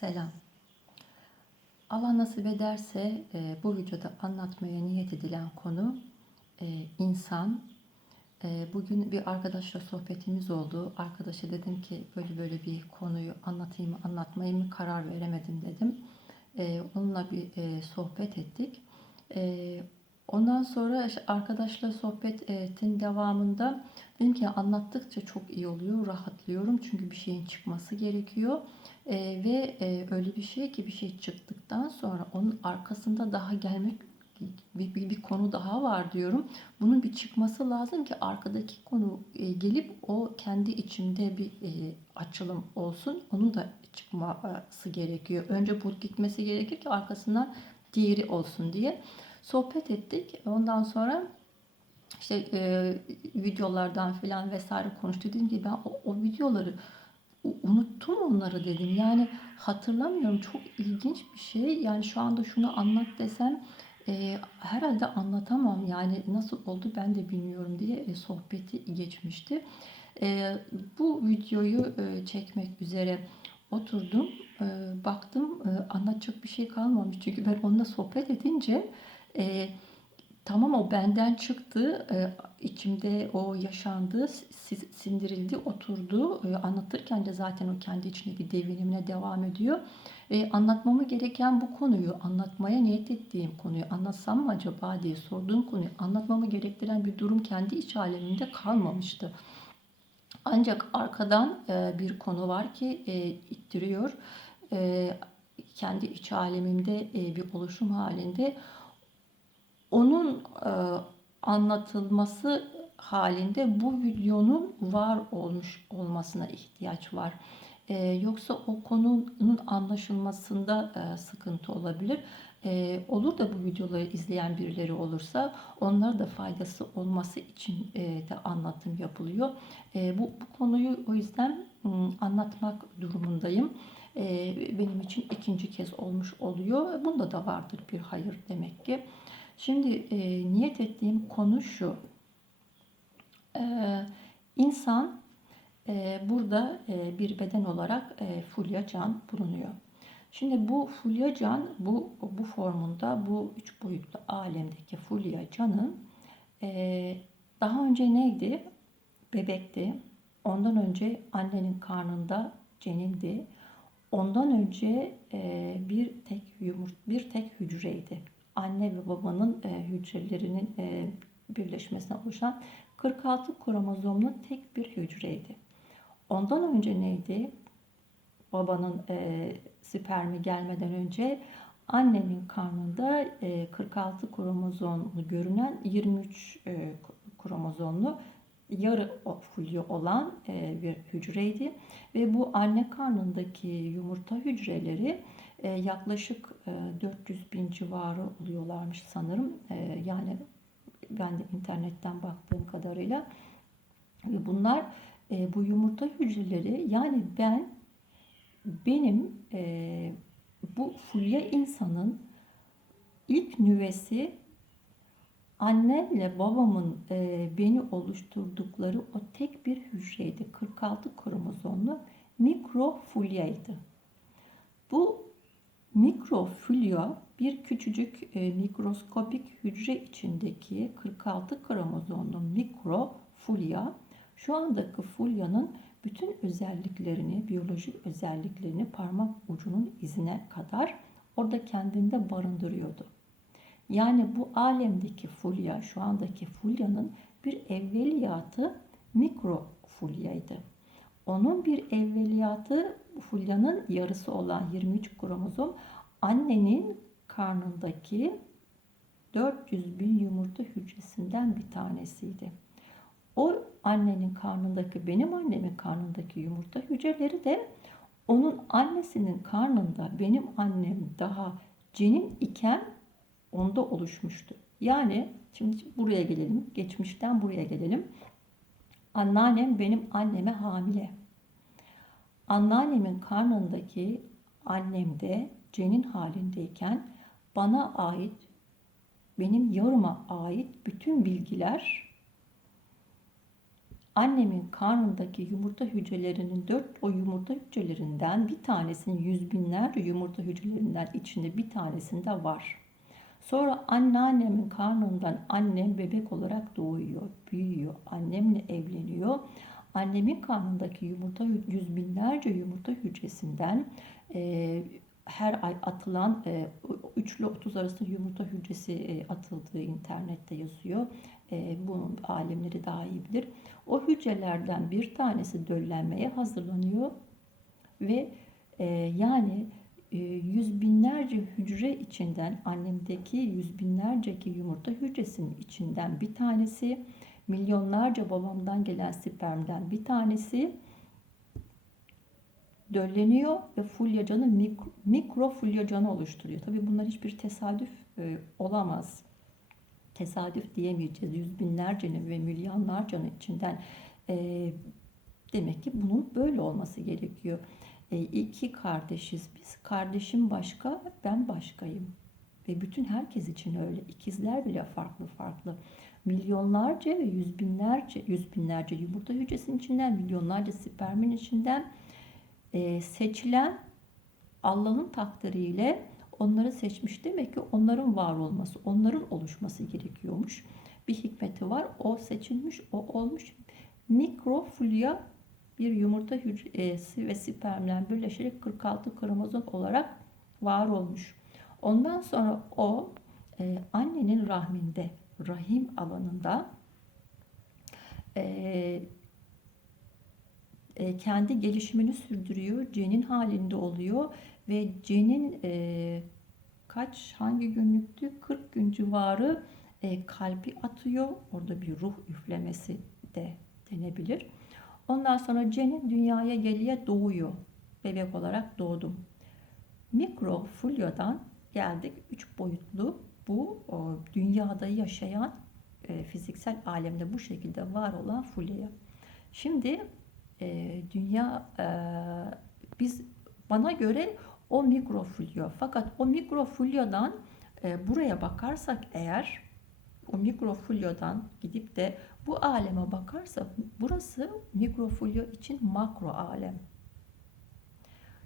Selam. Allah nasip ederse e, bu videoda anlatmaya niyet edilen konu e, insan. E, bugün bir arkadaşla sohbetimiz oldu. Arkadaşa dedim ki böyle böyle bir konuyu anlatayım mı anlatmayayım mı karar veremedim dedim. E, onunla bir e, sohbet ettik. E, ondan sonra arkadaşla sohbetin devamında dedim ki anlattıkça çok iyi oluyor, rahatlıyorum. Çünkü bir şeyin çıkması gerekiyor. E, ve e, öyle bir şey ki bir şey çıktıktan sonra onun arkasında daha gelmek bir, bir, bir konu daha var diyorum. Bunun bir çıkması lazım ki arkadaki konu e, gelip o kendi içimde bir e, açılım olsun. Onun da çıkması gerekiyor. Önce bu gitmesi gerekir ki arkasından diğeri olsun diye. Sohbet ettik. Ondan sonra işte e, videolardan filan vesaire konuştu. Dedim ki ben o, o videoları unuttum onları dedim. Yani hatırlamıyorum. Çok ilginç bir şey. Yani şu anda şunu anlat desem e, herhalde anlatamam. Yani nasıl oldu ben de bilmiyorum diye e, sohbeti geçmişti. E, bu videoyu e, çekmek üzere oturdum. E, baktım e, anlatacak bir şey kalmamış. Çünkü ben onunla sohbet edince e, Tamam o benden çıktı. E, içimde o yaşandı, sindirildi, oturdu. E, anlatırken de zaten o kendi içindeki devinimine devam ediyor. E, anlatmamı gereken bu konuyu, anlatmaya niyet ettiğim konuyu anlatsam mı acaba diye sorduğum konuyu anlatmamı gerektiren bir durum kendi iç alemimde kalmamıştı. Ancak arkadan bir konu var ki ittiriyor. Kendi iç alemimde bir oluşum halinde onun e, anlatılması halinde bu videonun var olmuş olmasına ihtiyaç var. E, yoksa o konunun anlaşılmasında e, sıkıntı olabilir. E, olur da bu videoları izleyen birileri olursa onlara da faydası olması için e, de anlatım yapılıyor. E, bu, bu konuyu o yüzden ıı, anlatmak durumundayım. E, benim için ikinci kez olmuş oluyor. Bunda da vardır bir hayır demek ki. Şimdi e, niyet ettiğim konu şu. E, insan e, burada e, bir beden olarak e, fulya can bulunuyor. Şimdi bu fulya can bu bu formunda bu üç boyutlu alemdeki fulya canın e, daha önce neydi? Bebekti. Ondan önce annenin karnında cenindi. Ondan önce e, bir tek yumurt bir tek hücreydi anne ve babanın e, hücrelerinin e, birleşmesine oluşan 46 kromozomlu tek bir hücreydi. Ondan önce neydi? Babanın e, spermi gelmeden önce annenin karnında e, 46 kromozomlu görünen 23 e, kromozomlu yarı fulyo olan e, bir hücreydi ve bu anne karnındaki yumurta hücreleri yaklaşık 400 e, bin civarı oluyorlarmış sanırım. E, yani ben de internetten baktığım kadarıyla. Ve bunlar bu yumurta hücreleri yani ben benim bu fulya insanın ilk nüvesi annemle babamın beni oluşturdukları o tek bir hücreydi. 46 kromozomlu mikrofulyaydı. Bu Mikrofilya bir küçücük e, mikroskopik hücre içindeki 46 kromozomlu mikrofulya şu andaki fulyanın bütün özelliklerini, biyolojik özelliklerini parmak ucunun izine kadar orada kendinde barındırıyordu. Yani bu alemdeki fulya, şu andaki fulyanın bir evveliyatı mikrofulyaydı. Onun bir evveliyatı Fulya'nın yarısı olan 23 kromozom annenin karnındaki 400 bin yumurta hücresinden bir tanesiydi. O annenin karnındaki, benim annemin karnındaki yumurta hücreleri de onun annesinin karnında benim annem daha cenin iken onda oluşmuştu. Yani şimdi buraya gelelim. Geçmişten buraya gelelim. Anneannem benim anneme hamile. Anneannemin karnındaki annemde cenin halindeyken bana ait, benim yarıma ait bütün bilgiler annemin karnındaki yumurta hücrelerinin dört o yumurta hücrelerinden bir tanesinin yüz binlerce yumurta hücrelerinden içinde bir tanesinde var. Sonra anneannemin karnından annem bebek olarak doğuyor, büyüyor, annemle evleniyor. Annemin karnındaki yumurta yüz binlerce yumurta hücresinden e, her ay atılan e, 3 ile 30 arası yumurta hücresi e, atıldığı internette yazıyor. E, bunun alemleri daha iyi bilir. O hücrelerden bir tanesi döllenmeye hazırlanıyor ve e, yani yüz binlerce hücre içinden annemdeki yüz binlerceki yumurta hücresinin içinden bir tanesi milyonlarca babamdan gelen spermden bir tanesi dölleniyor ve fulyacanı mikro, mikro fulyacanı oluşturuyor. Tabii bunlar hiçbir tesadüf e, olamaz. Tesadüf diyemeyeceğiz. Yüz binlercenin ve milyonlarcanın içinden e, demek ki bunun böyle olması gerekiyor. E, iki kardeşiz biz. Kardeşim başka, ben başkayım. Ve bütün herkes için öyle. İkizler bile farklı farklı. Milyonlarca ve yüz binlerce, yüz binlerce yumurta hücresinin içinden, milyonlarca spermin içinden e, seçilen Allah'ın takdiriyle onları seçmiş. Demek ki onların var olması, onların oluşması gerekiyormuş. Bir hikmeti var. O seçilmiş, o olmuş. Mikroflya bir yumurta hücresi ve spermler birleşerek 46 kromozom olarak var olmuş. Ondan sonra o e, annenin rahminde, rahim alanında e, e, kendi gelişimini sürdürüyor. Cenin halinde oluyor ve cenin e, kaç hangi günlüktü? 40 gün civarı e, kalbi atıyor. Orada bir ruh üflemesi de denebilir. Ondan sonra cenin dünyaya geliye doğuyor. Bebek olarak doğdum. Mikrofulyadan geldik. Üç boyutlu bu o, dünyada yaşayan e, fiziksel alemde bu şekilde var olan fulyaya. Şimdi e, dünya e, biz bana göre o mikrofulya. Fakat o mikrofulyadan e, buraya bakarsak eğer o mikrofulyadan gidip de bu aleme bakarsak burası mikrofulya için makro alem.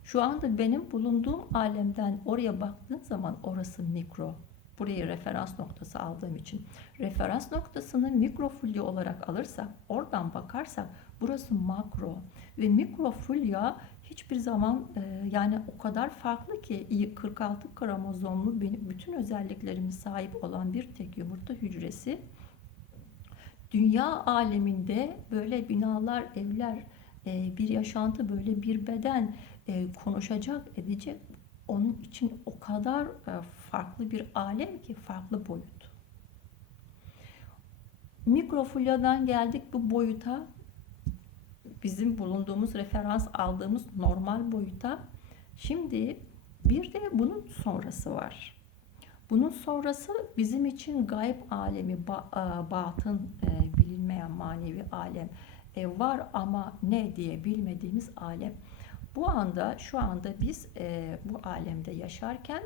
Şu anda benim bulunduğum alemden oraya baktığın zaman orası mikro. Burayı referans noktası aldığım için. Referans noktasını mikrofulya olarak alırsak, oradan bakarsak burası makro. Ve mikrofulya hiçbir zaman e, yani o kadar farklı ki 46 kromozomlu bütün özelliklerimiz sahip olan bir tek yumurta hücresi dünya aleminde böyle binalar, evler, e, bir yaşantı, böyle bir beden e, konuşacak, edecek. Onun için o kadar e, farklı bir alem ki, farklı boyut. Mikrofulyadan geldik bu boyuta. Bizim bulunduğumuz, referans aldığımız normal boyuta. Şimdi bir de bunun sonrası var. Bunun sonrası bizim için gayb alemi, batın, e, bilinmeyen manevi alem e, var ama ne diye bilmediğimiz alem. Bu anda, şu anda biz e, bu alemde yaşarken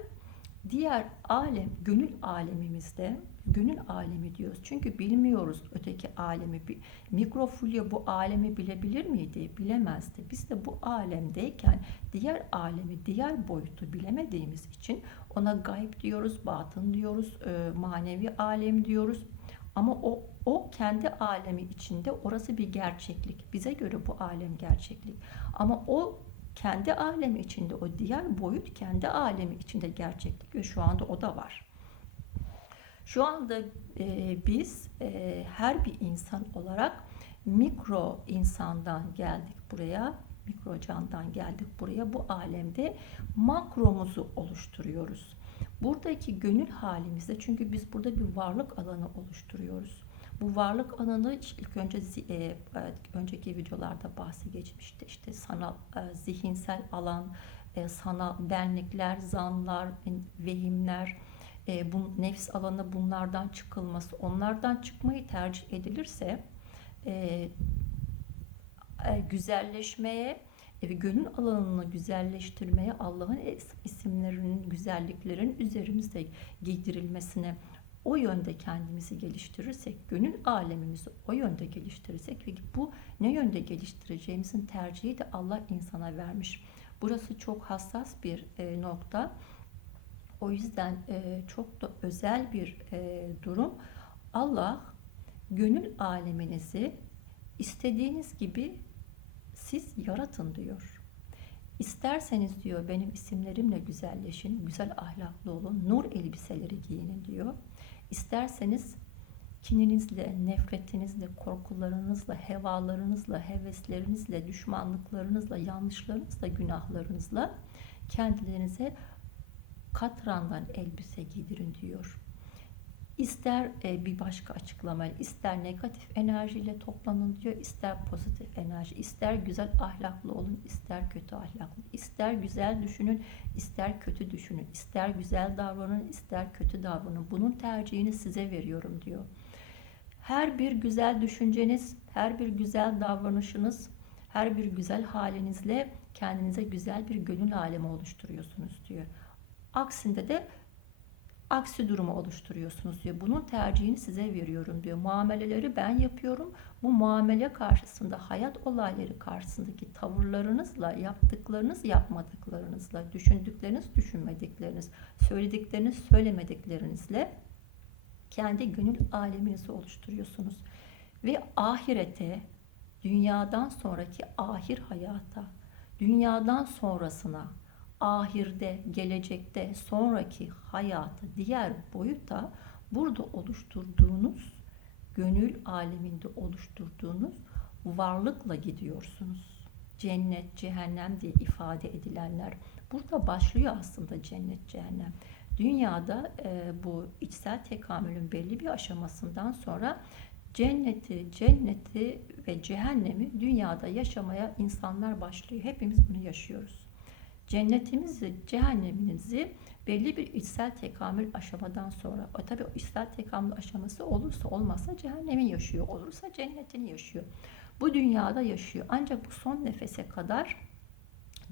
diğer alem, gönül alemimizde, gönül alemi diyoruz. Çünkü bilmiyoruz öteki alemi. Mikrofulya bu alemi bilebilir miydi? Bilemezdi. Biz de bu alemdeyken diğer alemi, diğer boyutu bilemediğimiz için ona gayb diyoruz, batın diyoruz, e, manevi alem diyoruz. Ama o o kendi alemi içinde orası bir gerçeklik. Bize göre bu alem gerçeklik. Ama o kendi alemi içinde o diğer boyut kendi alemi içinde gerçeklik ve şu anda o da var. Şu anda e, biz e, her bir insan olarak mikro insandan geldik buraya, mikro candan geldik buraya. Bu alemde makromuzu oluşturuyoruz. Buradaki gönül halimizde çünkü biz burada bir varlık alanı oluşturuyoruz. Bu varlık alanı ilk önce e, e, önceki videolarda bahsi geçmişti. İşte sanal, e, zihinsel alan, e, sanal benlikler, zanlar, vehimler, e, bu nefs alanı bunlardan çıkılması, onlardan çıkmayı tercih edilirse e, e, güzelleşmeye ve gönül alanını güzelleştirmeye Allah'ın isimlerinin, güzelliklerin üzerimizde giydirilmesine o yönde kendimizi geliştirirsek, gönül alemimizi o yönde geliştirirsek ve bu ne yönde geliştireceğimizin tercihi de Allah insana vermiş. Burası çok hassas bir e, nokta. O yüzden e, çok da özel bir e, durum. Allah gönül aleminizi istediğiniz gibi siz yaratın diyor. İsterseniz diyor benim isimlerimle güzelleşin, güzel ahlaklı olun, nur elbiseleri giyinin diyor. İsterseniz kininizle, nefretinizle, korkularınızla, hevalarınızla, heveslerinizle, düşmanlıklarınızla, yanlışlarınızla, günahlarınızla kendilerinize katrandan elbise giydirin diyor. İster e, bir başka açıklamayla, ister negatif enerjiyle toplanın diyor, ister pozitif enerji, ister güzel ahlaklı olun, ister kötü ahlaklı, ister güzel düşünün, ister kötü düşünün, ister güzel davranın, ister kötü davranın. Bunun tercihini size veriyorum diyor. Her bir güzel düşünceniz, her bir güzel davranışınız, her bir güzel halinizle kendinize güzel bir gönül alemi oluşturuyorsunuz diyor. Aksinde de aksi durumu oluşturuyorsunuz diyor. Bunun tercihini size veriyorum diyor. Muameleleri ben yapıyorum. Bu muamele karşısında, hayat olayları karşısındaki tavırlarınızla, yaptıklarınız, yapmadıklarınızla, düşündükleriniz, düşünmedikleriniz, söyledikleriniz, söylemediklerinizle kendi gönül aleminizi oluşturuyorsunuz. Ve ahirete, dünyadan sonraki ahir hayata, dünyadan sonrasına, ahirde, gelecekte, sonraki hayatı, diğer boyuta burada oluşturduğunuz, gönül aleminde oluşturduğunuz varlıkla gidiyorsunuz. Cennet, cehennem diye ifade edilenler. Burada başlıyor aslında cennet, cehennem. Dünyada e, bu içsel tekamülün belli bir aşamasından sonra cenneti, cenneti ve cehennemi dünyada yaşamaya insanlar başlıyor. Hepimiz bunu yaşıyoruz. Cennetimizi, cehenneminizi belli bir içsel tekamül aşamadan sonra, o tabii o içsel tekamül aşaması olursa olmazsa cehennemin yaşıyor, olursa cennetin yaşıyor. Bu dünyada yaşıyor. Ancak bu son nefese kadar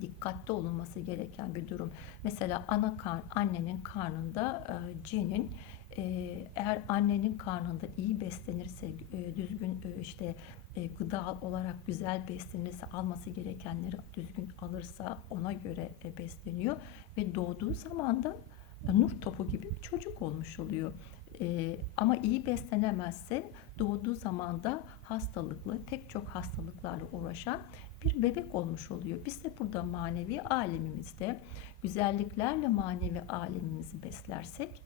dikkatli olunması gereken bir durum. Mesela ana karn, annenin karnında e, cenin e, eğer annenin karnında iyi beslenirse, e, düzgün e, işte e, gıda olarak güzel beslenirse, alması gerekenleri düzgün alırsa ona göre e, besleniyor ve doğduğu zaman da e, nur topu gibi bir çocuk olmuş oluyor. E, ama iyi beslenemezse doğduğu zaman da hastalıklı, pek çok hastalıklarla uğraşan bir bebek olmuş oluyor. Biz de burada manevi alemimizde güzelliklerle manevi alemimizi beslersek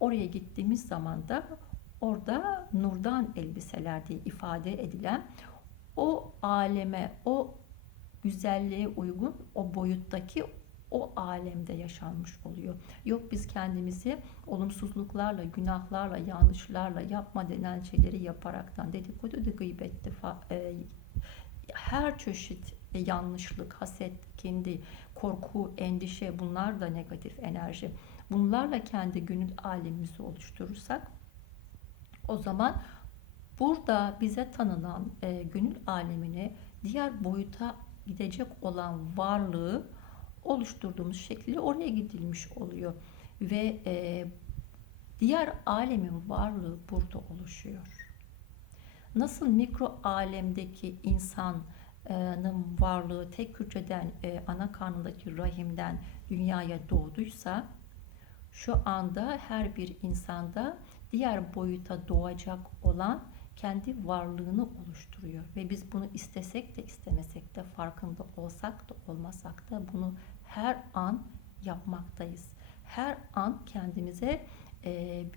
oraya gittiğimiz zaman da orada nurdan elbiseler diye ifade edilen o aleme, o güzelliğe uygun o boyuttaki o alemde yaşanmış oluyor. Yok biz kendimizi olumsuzluklarla, günahlarla, yanlışlarla yapma denen şeyleri yaparaktan dedikodu da gıybette her çeşit yanlışlık, haset, kendi korku, endişe bunlar da negatif enerji. Bunlarla kendi gönül alemimizi oluşturursak o zaman burada bize tanınan e, gönül alemini diğer boyuta gidecek olan varlığı oluşturduğumuz şekilde oraya gidilmiş oluyor. Ve e, diğer alemin varlığı burada oluşuyor. Nasıl mikro alemdeki insanın varlığı tek hücreden e, ana karnındaki rahimden dünyaya doğduysa şu anda her bir insanda diğer boyuta doğacak olan kendi varlığını oluşturuyor ve biz bunu istesek de istemesek de farkında olsak da olmasak da bunu her an yapmaktayız. Her an kendimize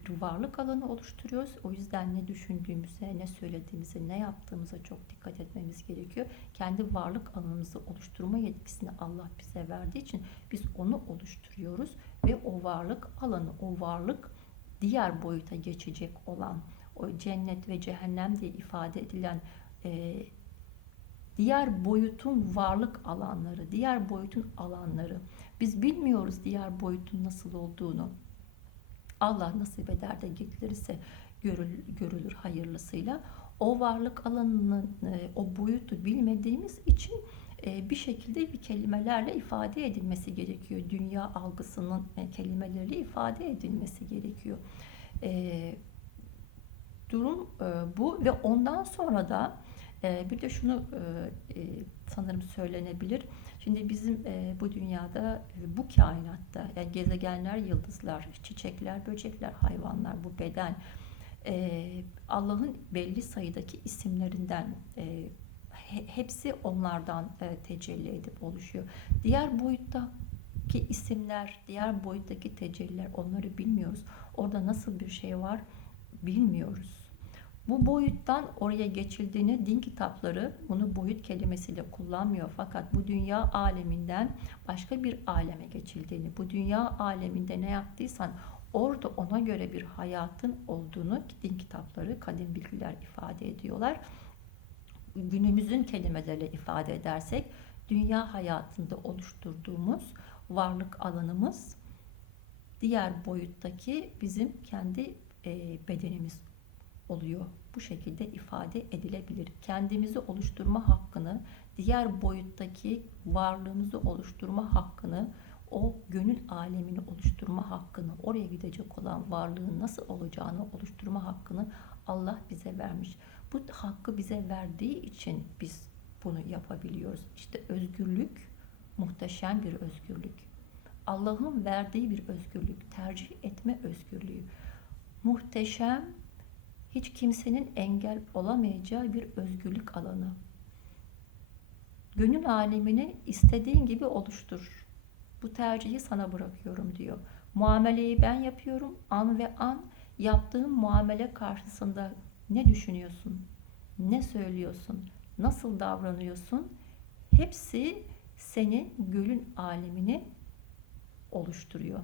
bir varlık alanı oluşturuyoruz. O yüzden ne düşündüğümüze, ne söylediğimize, ne yaptığımıza çok dikkat etmemiz gerekiyor. Kendi varlık alanımızı oluşturma yetkisini Allah bize verdiği için biz onu oluşturuyoruz ve o varlık alanı, o varlık diğer boyuta geçecek olan o cennet ve cehennem diye ifade edilen e, diğer boyutun varlık alanları, diğer boyutun alanları. Biz bilmiyoruz diğer boyutun nasıl olduğunu. Allah nasip eder de getirirse görülür, görülür hayırlısıyla. O varlık alanının e, o boyutu bilmediğimiz için bir şekilde bir kelimelerle ifade edilmesi gerekiyor. Dünya algısının e, kelimeleriyle ifade edilmesi gerekiyor. E, durum e, bu ve ondan sonra da e, bir de şunu e, e, sanırım söylenebilir. Şimdi bizim e, bu dünyada, e, bu kainatta, yani gezegenler, yıldızlar, çiçekler, böcekler, hayvanlar, bu beden, e, Allah'ın belli sayıdaki isimlerinden e, hepsi onlardan e, tecelli edip oluşuyor. Diğer boyuttaki isimler, diğer boyuttaki tecelliler onları bilmiyoruz. Orada nasıl bir şey var bilmiyoruz. Bu boyuttan oraya geçildiğini din kitapları bunu boyut kelimesiyle kullanmıyor. Fakat bu dünya aleminden başka bir aleme geçildiğini, bu dünya aleminde ne yaptıysan orada ona göre bir hayatın olduğunu din kitapları, kadim bilgiler ifade ediyorlar. Günümüzün kelimeleriyle ifade edersek dünya hayatında oluşturduğumuz varlık alanımız diğer boyuttaki bizim kendi e, bedenimiz oluyor. Bu şekilde ifade edilebilir. Kendimizi oluşturma hakkını, diğer boyuttaki varlığımızı oluşturma hakkını, o gönül alemini oluşturma hakkını, oraya gidecek olan varlığın nasıl olacağını oluşturma hakkını Allah bize vermiş. Bu hakkı bize verdiği için biz bunu yapabiliyoruz. İşte özgürlük muhteşem bir özgürlük. Allah'ın verdiği bir özgürlük, tercih etme özgürlüğü. Muhteşem, hiç kimsenin engel olamayacağı bir özgürlük alanı. Gönül alemini istediğin gibi oluştur. Bu tercihi sana bırakıyorum diyor. Muameleyi ben yapıyorum. An ve an yaptığın muamele karşısında ne düşünüyorsun? Ne söylüyorsun? Nasıl davranıyorsun? Hepsi senin gölün alemini oluşturuyor.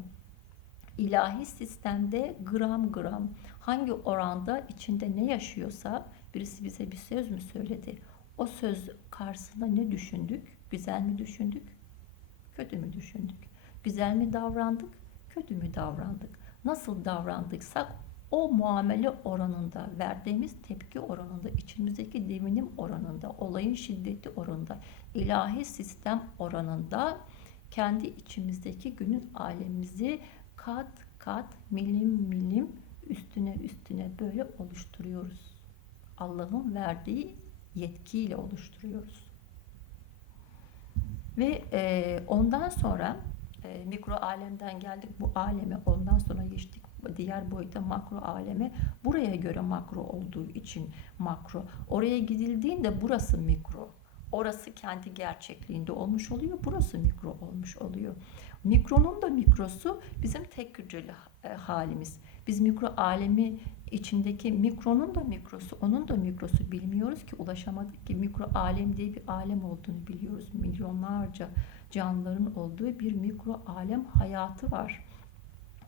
İlahi sistemde gram gram hangi oranda içinde ne yaşıyorsa birisi bize bir söz mü söyledi? O söz karşısında ne düşündük? Güzel mi düşündük? Kötü mü düşündük? Güzel mi davrandık? Kötü mü davrandık? Nasıl davrandıksak o muamele oranında, verdiğimiz tepki oranında, içimizdeki devinim oranında, olayın şiddeti oranında, ilahi sistem oranında kendi içimizdeki günün alemimizi kat kat, milim milim üstüne üstüne böyle oluşturuyoruz. Allah'ın verdiği yetkiyle oluşturuyoruz. Ve e, ondan sonra e, mikro alemden geldik bu aleme, ondan sonra geçtik diğer boyuta makro aleme. Buraya göre makro olduğu için makro. Oraya gidildiğinde burası mikro. Orası kendi gerçekliğinde olmuş oluyor. Burası mikro olmuş oluyor. Mikronun da mikrosu bizim tek hücreli e, halimiz. Biz mikro alemi içindeki mikronun da mikrosu, onun da mikrosu bilmiyoruz ki ulaşamadık ki mikro alem diye bir alem olduğunu biliyoruz. Milyonlarca canlıların olduğu bir mikro alem hayatı var.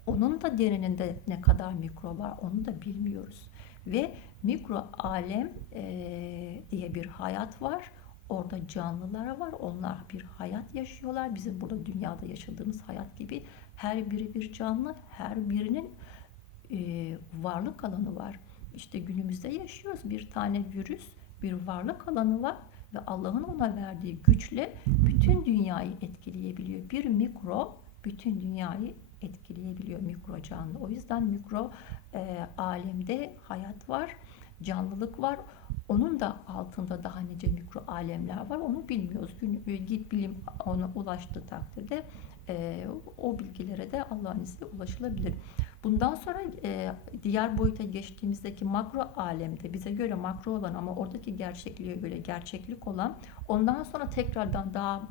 Onun da derininde ne kadar mikro var onu da bilmiyoruz. Ve mikro alem e, diye bir hayat var. Orada canlılar var. Onlar bir hayat yaşıyorlar. Bizim burada dünyada yaşadığımız hayat gibi her biri bir canlı, her birinin e, varlık alanı var. İşte günümüzde yaşıyoruz. Bir tane virüs, bir varlık alanı var ve Allah'ın ona verdiği güçle bütün dünyayı etkileyebiliyor. Bir mikro bütün dünyayı etkileyebiliyor mikro canlı. O yüzden mikro e, alemde hayat var, canlılık var. Onun da altında daha nice mikro alemler var. Onu bilmiyoruz. Git bilim ona ulaştığı takdirde e, o bilgilere de Allah'ın izniyle ulaşılabilir. Bundan sonra e, diğer boyuta geçtiğimizdeki makro alemde bize göre makro olan ama oradaki gerçekliğe göre gerçeklik olan ondan sonra tekrardan daha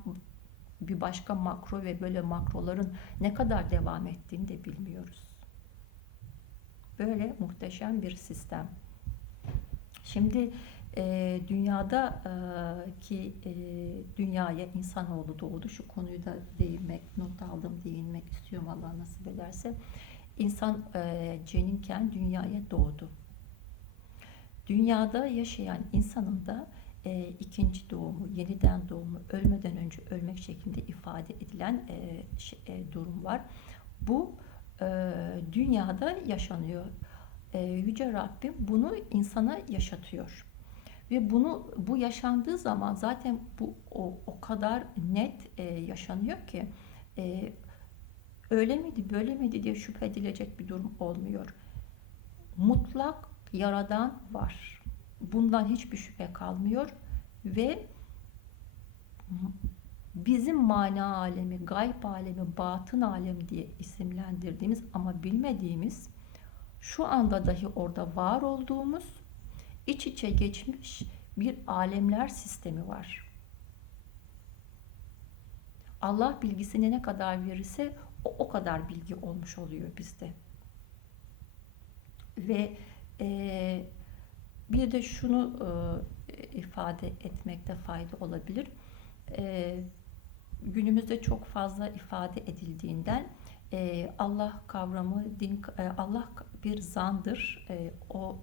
bir başka makro ve böyle makroların ne kadar devam ettiğini de bilmiyoruz. Böyle muhteşem bir sistem. Şimdi e, dünyada e, ki e, dünyaya insanoğlu doğdu. Şu konuyu da değinmek, not aldım, değinmek istiyorum Allah nasip ederse. İnsan e, ceninken dünyaya doğdu. Dünyada yaşayan insanın da e, ikinci doğumu, yeniden doğumu, ölmeden önce ölmek şeklinde ifade edilen e, şey, e, durum var. Bu e, dünyada yaşanıyor. E, Yüce Rabbim bunu insana yaşatıyor. Ve bunu bu yaşandığı zaman zaten bu o, o kadar net e, yaşanıyor ki e, öyle miydi böyle miydi diye şüphe edilecek bir durum olmuyor. mutlak yaradan var. Bundan hiçbir şüphe kalmıyor ve bizim mana alemi, gayb alemi, batın alem diye isimlendirdiğimiz ama bilmediğimiz şu anda dahi orada var olduğumuz iç içe geçmiş bir alemler sistemi var. Allah bilgisini ne kadar verirse o, o kadar bilgi olmuş oluyor bizde. Ve e, bir de şunu e, ifade etmekte fayda olabilir. E, günümüzde çok fazla ifade edildiğinden e, Allah kavramı, din, e, Allah bir zandır. E, o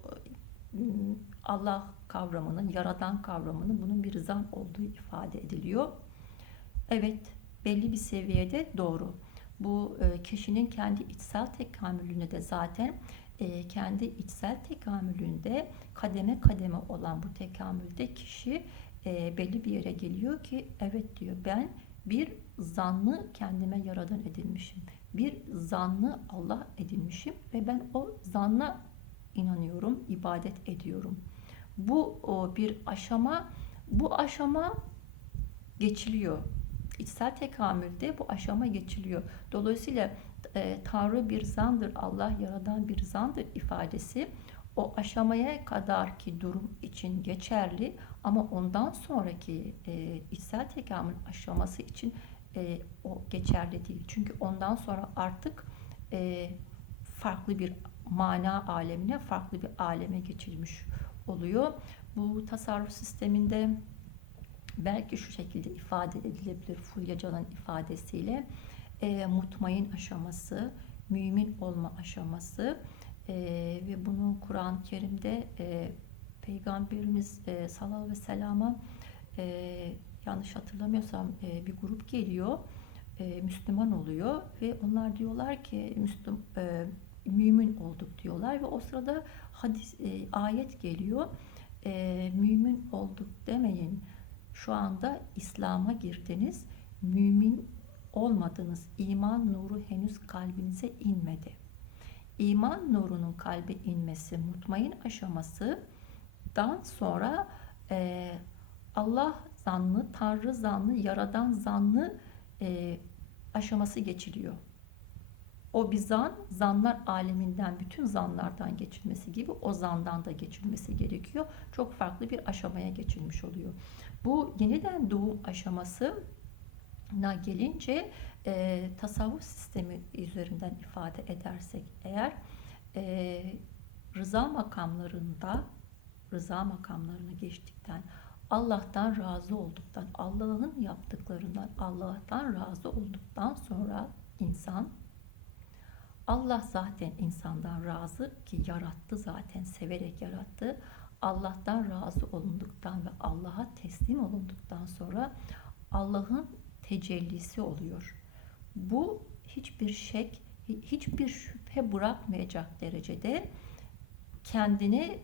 Allah kavramının, yaradan kavramının bunun bir zan olduğu ifade ediliyor. Evet, belli bir seviyede doğru. Bu e, kişinin kendi içsel tekamülüne de zaten e, kendi içsel tekamülünde kademe kademe olan bu tekamülde kişi e, belli bir yere geliyor ki evet diyor ben bir zanlı kendime yaradan edinmişim. Bir zanlı Allah edinmişim ve ben o zanla inanıyorum, ibadet ediyorum. Bu o, bir aşama, bu aşama geçiliyor. İçsel tekamülde bu aşama geçiliyor. Dolayısıyla e, Tanrı bir zandır, Allah yaradan bir zandır ifadesi o aşamaya kadar ki durum için geçerli ama ondan sonraki e, içsel tekamül aşaması için e, o geçerli değil. Çünkü ondan sonra artık e, farklı bir mana alemine, farklı bir aleme geçilmiş oluyor. Bu tasarruf sisteminde belki şu şekilde ifade edilebilir Fulya Can'ın ifadesiyle e, mutmain aşaması, mümin olma aşaması e, ve bunun Kur'an-ı Kerim'de e, Peygamberimiz e, sallallahu ve sellama e, yanlış hatırlamıyorsam e, bir grup geliyor e, Müslüman oluyor ve onlar diyorlar ki Müslüm e, mümin olduk diyorlar ve o sırada hadis e, ayet geliyor. E, mümin olduk demeyin şu anda İslam'a girdiniz mümin olmadınız iman nuru henüz kalbinize inmedi iman nurunun kalbe inmesi mutmain aşamasıdan sonra e, Allah zanlı, Tanrı zanlı, Yaradan zanlı e, aşaması geçiliyor. O bir zan, zanlar aleminden, bütün zanlardan geçilmesi gibi o zandan da geçilmesi gerekiyor. Çok farklı bir aşamaya geçilmiş oluyor. Bu yeniden doğum aşamasına gelince e, tasavvuf sistemi üzerinden ifade edersek eğer e, rıza makamlarında rıza makamlarını geçtikten Allah'tan razı olduktan, Allah'ın yaptıklarından Allah'tan razı olduktan sonra insan Allah zaten insandan razı ki yarattı zaten severek yarattı. Allah'tan razı olunduktan ve Allah'a teslim olunduktan sonra Allah'ın tecellisi oluyor. Bu hiçbir şek, hiçbir şüphe bırakmayacak derecede kendini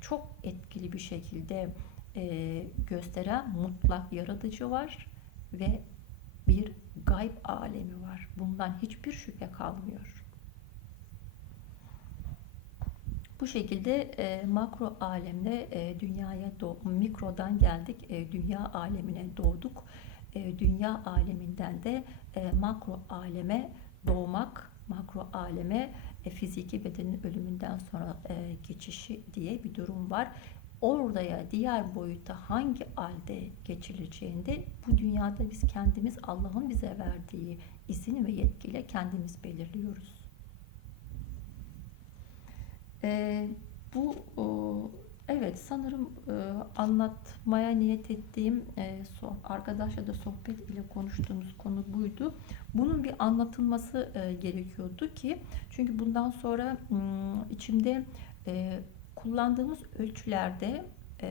çok etkili bir şekilde e, gösteren mutlak yaratıcı var ve bir gayb alemi var. Bundan hiçbir şüphe kalmıyor. Bu şekilde e, makro alemde e, dünyaya doğ, mikrodan geldik, e, dünya alemine doğduk. E, dünya aleminden de e, makro aleme doğmak, makro aleme e, fiziki bedenin ölümünden sonra e, geçişi diye bir durum var oraya diğer boyuta hangi halde geçileceğinde bu dünyada biz kendimiz Allah'ın bize verdiği izin ve yetkiyle kendimiz belirliyoruz. Ee, bu o, evet sanırım e, anlatmaya niyet ettiğim e, so, arkadaşla da sohbet ile konuştuğumuz konu buydu. Bunun bir anlatılması e, gerekiyordu ki çünkü bundan sonra m, içimde e, kullandığımız ölçülerde e,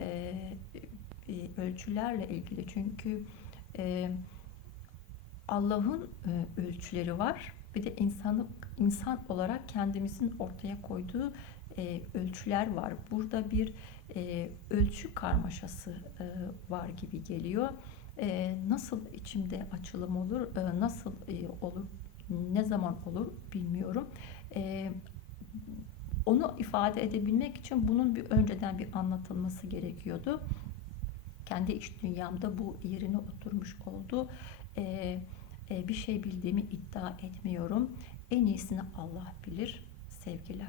e, ölçülerle ilgili çünkü e, Allah'ın e, ölçüleri var bir de insanı insan olarak kendimizin ortaya koyduğu e, ölçüler var. Burada bir e, ölçü karmaşası e, var gibi geliyor. E, nasıl içimde açılım olur, e, nasıl e, olur, ne zaman olur bilmiyorum. E, onu ifade edebilmek için bunun bir önceden bir anlatılması gerekiyordu. Kendi iç dünyamda bu yerine oturmuş oldu. Ee, e, bir şey bildiğimi iddia etmiyorum. En iyisini Allah bilir sevgili